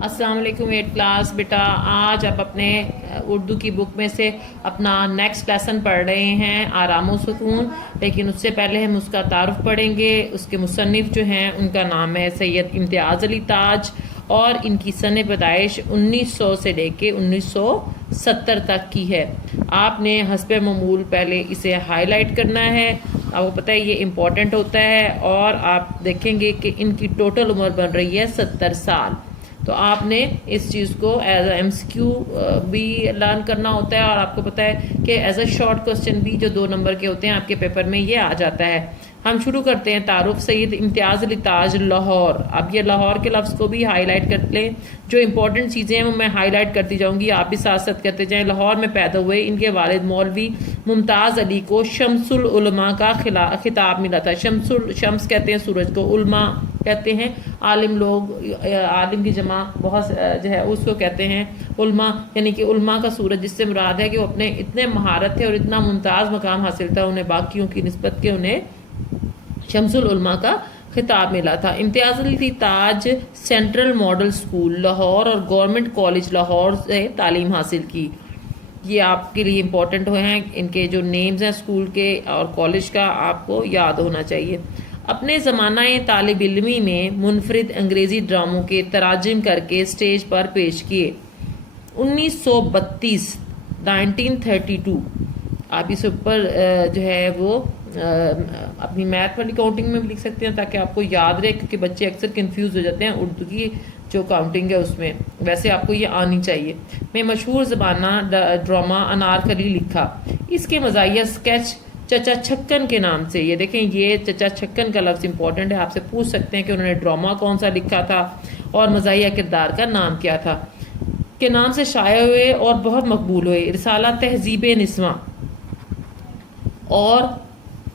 अस्सलाम वालेकुम 8 क्लास बेटा। आज आप अपने उर्दू की बुक में से अपना नेक्स्ट लेसन पढ़ रहे हैं आराम व सुकून, लेकिन उससे पहले हम उसका तारुफ पढ़ेंगे। उसके मुसन्निफ जो हैं उनका नाम है सैयद इम्तियाज़ अली ताज और इनकी सन पैदाइश 1900 से लेके 1970 तक की है। आपने हस्बे ममूल पहले इसे हाईलाइट करना है, आपको पता है ये इम्पोर्टेंट होता है। और आप देखेंगे कि इनकी टोटल उम्र बन रही है 70 साल। तो आपने इस चीज़ को एज अ MCQ भी लर्न करना होता है, और आपको पता है कि एज अ शॉर्ट क्वेश्चन भी जो 2 नंबर के होते हैं आपके पेपर में ये आ जाता है। हम शुरू करते हैं। तारुफ सैयद इम्तियाज़ अली ताज लाहौर। अब ये लाहौर के लफ्ज़ को भी हाईलाइट कर लें। जो इंपॉर्टेंट चीज़ें हैं वो मैं हाईलाइट करती जाऊंगी, आप भी साथ साथ करते जाएं। लाहौर में पैदा हुए, इनके वालिद मौलवी मुमताज़ अली को शम्सुल उलमा का खिताब मिला था। शम्स कहते हैं सूरज को, उलमा कहते हैं आलिम लोग, आलिम की जमा बहुत जो है उसको कहते हैं उलमा, यानी कि उलमा का सूरज, जिससे मुराद है कि वो अपने इतने महारत थे और इतना मुमताज़ मकाम हासिल था उन्हें बाकियों की निस्बत के, उन्हें शम्सुल उलमा का खिताब मिला था। इम्तियाज़ अली ताज सेंट्रल मॉडल स्कूल लाहौर और गवर्नमेंट कॉलेज लाहौर से तालीम हासिल की। ये आपके लिए इम्पोर्टेंट हैं, इनके जो नेम्स हैं स्कूल के और कॉलेज का आपको याद होना चाहिए। अपने ज़माना तालिब इल्मी में मुनफरिद अंग्रेज़ी ड्रामों के तराजिम करके स्टेज पर पेश किए। 1932 1932 आप इस ऊपर जो है वो अपनी मैथ वाली काउंटिंग में भी लिख सकते हैं ताकि आपको याद रहे, क्योंकि बच्चे अक्सर कंफ्यूज हो जाते हैं उर्दू की जो काउंटिंग है उसमें। वैसे आपको ये आनी चाहिए। मैं मशहूर ज़बाना ड्रामा अनारकली लिखा। इसके मज़ाहिया स्केच चचा छक्कन के नाम से। ये देखें, ये चचा छक्कन का लफ्ज़ इंपॉर्टेंट है, आपसे पूछ सकते हैं कि उन्होंने ड्रामा कौन सा लिखा था और मज़ाहिया किरदार का नाम क्या था, के नाम से शाया हुए और बहुत मकबूल हुए। रिसाला तहजीब निस्वा और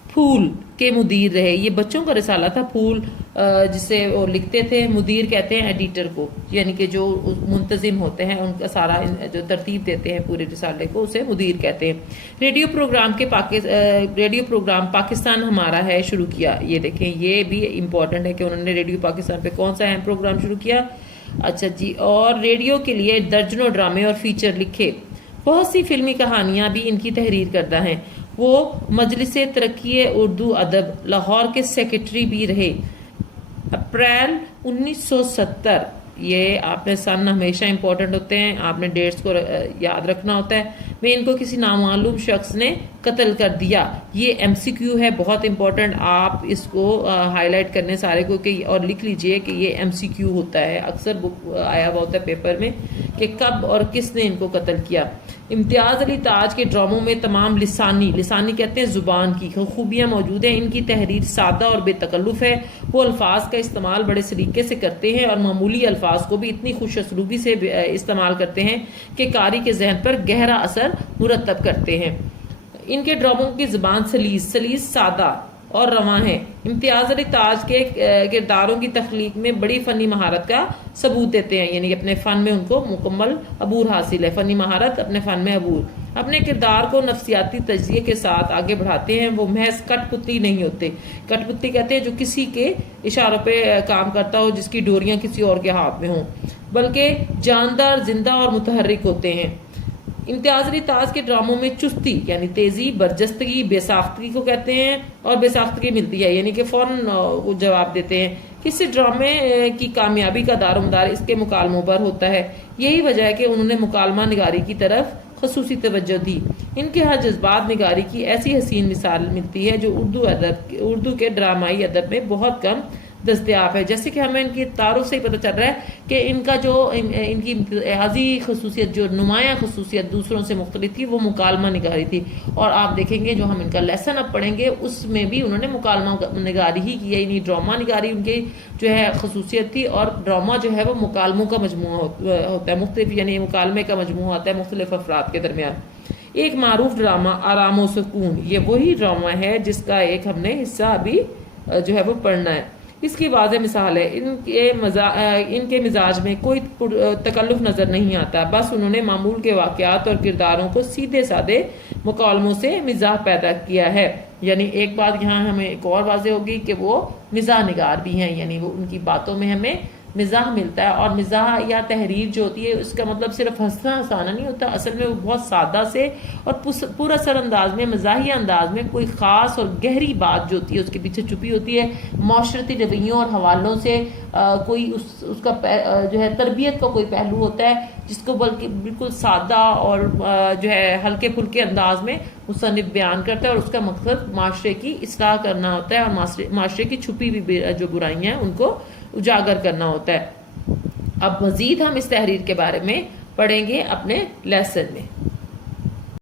फूल के मुदीर रहे। ये बच्चों का रिसाला था, फूल जिसे वो लिखते थे। मुदीर कहते हैं एडिटर को, यानी कि जो मुंतजिम होते हैं, उनका सारा जो तरतीब देते हैं पूरे रिसाले को, उसे मुदीर कहते हैं। रेडियो प्रोग्राम पाकिस्तान हमारा है शुरू किया। ये देखें, ये भी इम्पोर्टेंट है कि उन्होंने रेडियो पाकिस्तान पे कौन सा अहम प्रोग्राम शुरू किया। अच्छा जी, और रेडियो के लिए दर्जनों ड्रामे और फीचर लिखे। बहुत सी फिल्मी कहानियां भी इनकी तहरीर करदा हैं। वो मजलिस तरक्की उर्दू अदब लाहौर के सेक्रेटरी भी रहे। अप्रैल 1970, ये आपने सन हमेशा इंपॉर्टेंट होते हैं, आपने डेट्स को याद रखना होता है। में इनको किसी नामालूम शख्स ने कत्ल कर दिया। ये MCQ है, बहुत इंपॉर्टेंट। आप इसको हाईलाइट करने सारे को कि और लिख लीजिए कि ये MCQ होता है, अक्सर बुक आया हुआ होता है पेपर में कि कब और किसने इनको कत्ल किया। इम्तियाज़ अली ताज के ड्रामों में तमाम लिसानी कहते हैं ज़ुबान की खूबियाँ मौजूद हैं। इनकी तहरीर सादा और बेतकल्लुफ़ है। वो अल्फाज का इस्तेमाल बड़े सलीके से करते हैं और मामूली अल्फाज को भी इतनी खुश असलूबी से इस्तेमाल करते हैं कि कारी के जहन पर गहरा असर मुरतब करते हैं। इनके ड्रामों की ज़ुबान सलीस सादा और रवां है। इम्तियाज़ अली ताज के किरदारों की तख्लीक में बड़ी फ़नी महारत का सबूत देते हैं, यानी कि अपने फ़न में उनको मुकम्मल अबूर हासिल है। फ़नी महारत, अपने फ़न में अबूर। अपने किरदार को नफ्सियाती तजिए के साथ आगे बढ़ाते हैं। वो महज कठपुतली नहीं होते। कठपुतली कहते हैं जो किसी के इशारों पे काम करता हो, जिसकी डोरियां किसी और के हाथ में हों, बल्कि जानदार, जिंदा और मुतहर्रिक होते हैं। इम्तियाज़ अली ताज के ड्रामों में चुस्ती यानी तेजी, बरजस्तगी, बेसाख्तगी को कहते हैं, और बेसाख्तगी मिलती है यानी कि फौरन वो जवाब देते हैं। किसी ड्रामे की कामयाबी का दारोमदार इसके मुकालमों पर होता है। यही वजह है कि उन्होंने मुकालमा निगारी की तरफ खसूसी तवज्जो दी। इनके हर जज्बात निगारी की ऐसी हसीन मिसाल मिलती है जो उर्दू के ड्रामाई अदब में बहुत कम दस्तयाब है। जैसे कि हमें इनकी तारुफ से ही पता चल रहा है कि इनका जो इनकी इम्तियाज़ी खसूसियत, जो नुमाया खसूसियत दूसरों से मुख्तलिफ थी, वो मुकालमा निगारी थी। और आप देखेंगे जो हम इनका लेसन अब पढ़ेंगे उसमें भी उन्होंने मुकालमा निगारी ही की है। यानी ड्रामा निगारी उनकी जो है खसूसियत थी, और ड्रामा जो है वो मुकालमों का मजमूआ होता है, मुख्तलिफ यानी मुकालमे का मजमूआ होता है मुख्तलिफ अफराद के दरमियान। एक मारूफ ड्रामा आराम व सुकून, ये वही ड्रामा है जिसका एक हमने हिस्सा अभी जो है वो पढ़ना है। इसकी वाज़ेह मिसाल है, इनके मिजाज में कोई तकल्लुफ़ नज़र नहीं आता। बस उन्होंने मामूल के वाक़यात और किरदारों को सीधे साधे मुकालमों से मिजाह पैदा किया है। यानी एक बात यहाँ हमें एक और वाज़ेह होगी कि वो मिजाह निगार भी हैं, यानी वो उनकी बातों में हमें مزاح ملتا ہے. اور مزاح یا تحریر جو ہوتی ہے اس کا مطلب صرف ہنسنا ہنسانا نہیں ہوتا، اصل میں وہ بہت سادہ سے اور پر اثر انداز میں، مزاحیہ انداز میں کوئی خاص اور گہری بات جو ہوتی ہے اس کے پیچھے چھپی ہوتی ہے، معاشرتی رویوں اور حوالوں سے کوئی اس کا جو ہے تربیت کا کوئی پہلو ہوتا ہے جس کو بلکہ بالکل سادہ اور جو ہے ہلکے پھلکے انداز میں مصنف بیان کرتا ہے، اور اس کا مقصد معاشرے کی اصلاح کرنا ہوتا ہے اور معاشرے کی چھپی ہوئی جو برائیاں ہیں ان کو اجاگر کرنا ہوتا ہے. اب مزید ہم اس تحریر کے بارے میں پڑھیں گے اپنے لیسن میں.